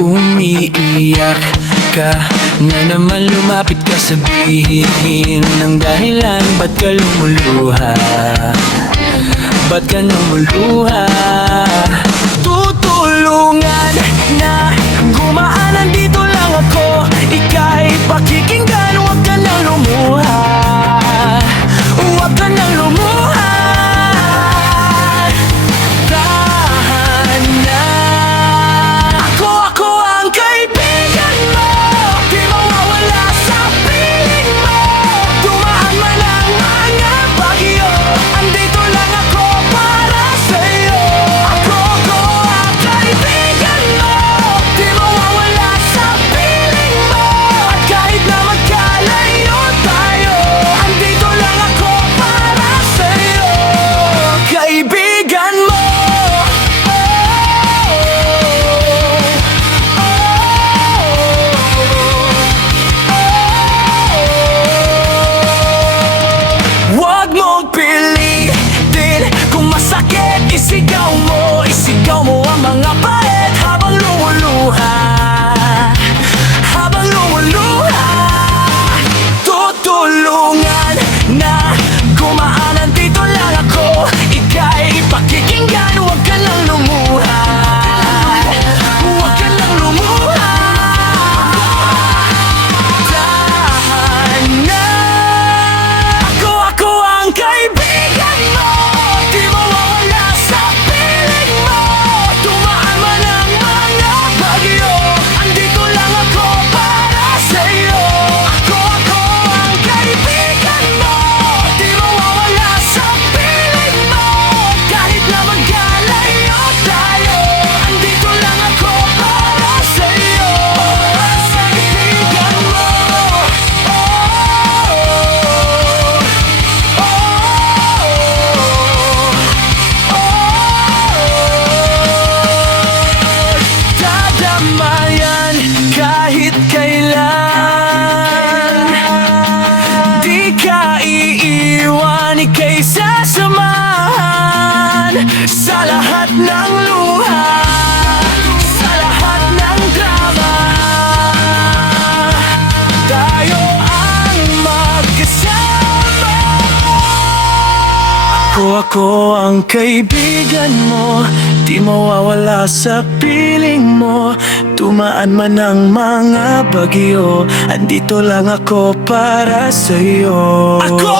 Umiiyak ka na naman, lumapit ka, sabihin ng dahilan. Ba't ka lumuluha? Ba't ka lumuluha? Tutulungan na gumaan, nandito lang ako. Ika'y pakikinggan, huwag ka nang lumuha. Huwag ka nang lumuha. Tahan na. Ako ang kaibigan mo, di mawawala sa piling mo. Dumaan man ang mga bagyo, andito lang ako para sa'yo. Ako ang kaibigan mo, di mawawala sa piling mo. At kahit na magkalayo tayo, andito lang ako para sa'yo. Kaibigan mo. Huwag mong pilitin, kung masakit isigaw mo ang mga pait habang lumuluha. Habang lumuluha. Tutulungan na gumaan, nandito lang ako. Ika'y pakikinggan, huwag ka lang lumuha. Huwag ka lang lumuha. Tahan na. Ako ang kaibigan mo, di mawawala sa piling mo. Dumaan man ang mga bagyo, andito lang ako para sa'yo. Ako ang kaibigan mo, di mawawala sa piling mo. Kahit na magkalayo tayo, andito lang ako para sa'yo. Kaibigan mo. Dadamayan kahit kailan, di ka iiwan, ika'y sasamahan sa lahat ng luha, sa lahat ng drama. Tayo ang magkasama. Ako ang kaibigan mo, di mawawala sa piling mo. Tumaan man ang mga bagyo, andito lang ako para sa'yo. Ako